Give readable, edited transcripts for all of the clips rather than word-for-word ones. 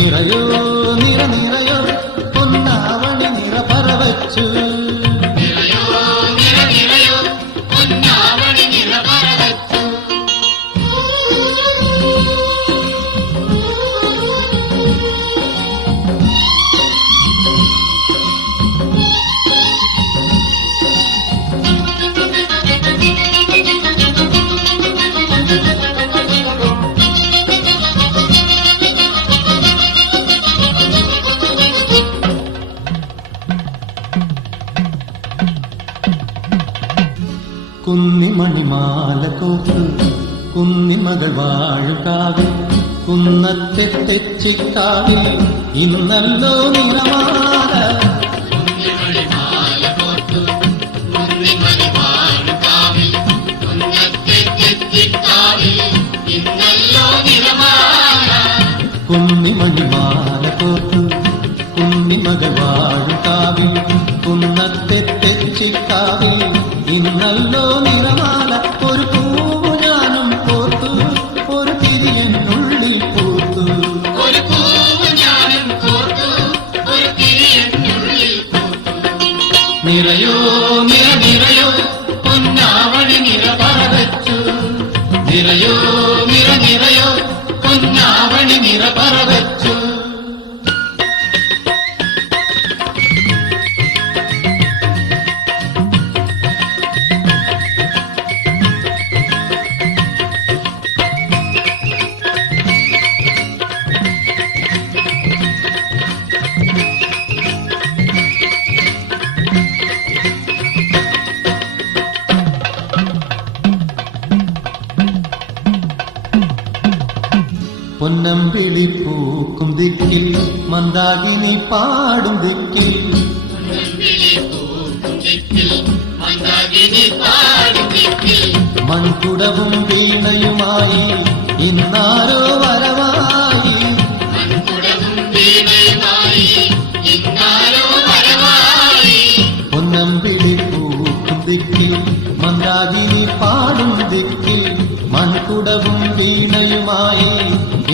നിറയോ നിറ നിറയോ പൊന്നാവണി നിറ പറവച്ചു കുന്നിമണിമാല കോർത്തു കുന്നിമകൾ വാഴുകാവിൽ കുന്നത്തെ തെച്ചിക്കാവിൽ ഇന്നല്ലോ നിറമാല കുന്നിമണിമാല കോർത്തു കുന്നിമകൾ വാഴുകാവിൽ കുന്നത്തെ തെച്ചിക്കാവിൽ ഇന്നല്ലോ നിറമാല ഒരു പൂവ് ഞാനും കോർത്തു ഒരു തിരിയെന്നുള്ളിൽ പൂത്തു നിറയോ നിറ നിറയോ പൊന്നാവണി നിറ പറവച്ചു നിറയോ നിറ നിറയോ പൊന്നാവണി നിറ പറവച്ചു പൊന്നമ്പിളി പൂക്കും ദിക്കിൽ മന്ദാകിനി പാടും ദിക്കിൽ മൺകുടവും വീണയുമായി ഇന്നാരോ വരവായി പൊന്നമ്പിളി പൂക്കും ദിക്കിൽ മന്ദാകിനി പാടും ദിക്കിൽ മൺകുടവും വീണയുമായി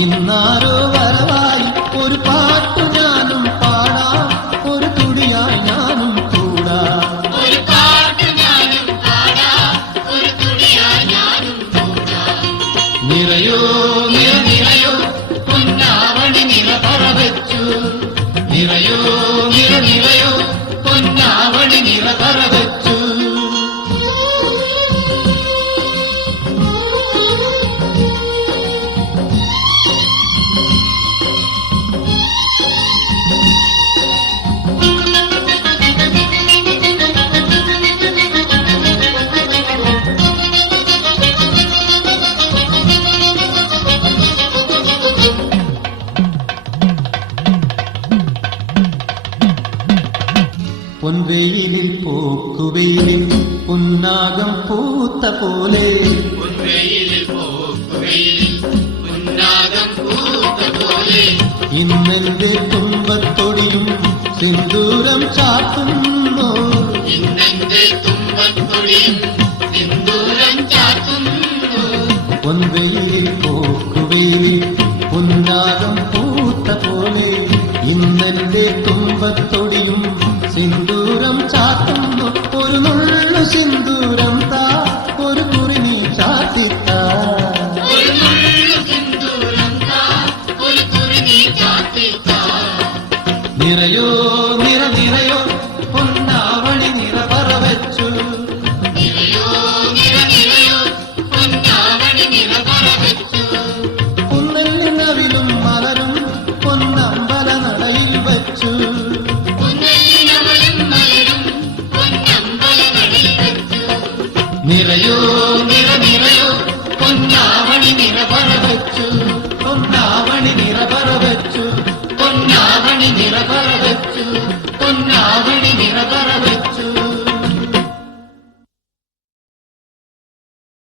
ഇന്നാരോ വരവായി ഒരു പാട്ടു ഞാനും പാടാം ഒരു തുടിയായി ഞാനും കൂടാം നിറയോ നിറ നിറയോ പൊന്നാവണി നിറ പറവച്ചു നിറയോ നിറ നിറയോ പൊന്നാവണി നിറ പറവച്ചു പൊൻവെയിലിൽ പോക്കുവെയിലിൽ പൊന്നാകം പൂത്ത പോലെ ഇന്നെന്റെ തുമ്പത്തൊടിയും സിന്ദൂരം ചാത്തുന്നു പൊൻവെയിലിൽ പോക്കുവെയിലിൽ പൊന്നാകം പൂത്ത പോലെ ഇന്നെന്റെ തുമ്പത്തൊടിയും സിന്ദൂരം ചാത്തുന്നു ഒരു നുള്ളു സിന്ദൂരം താ ഒരു കുറി നീ ചാത്തിത്താ നിറയോ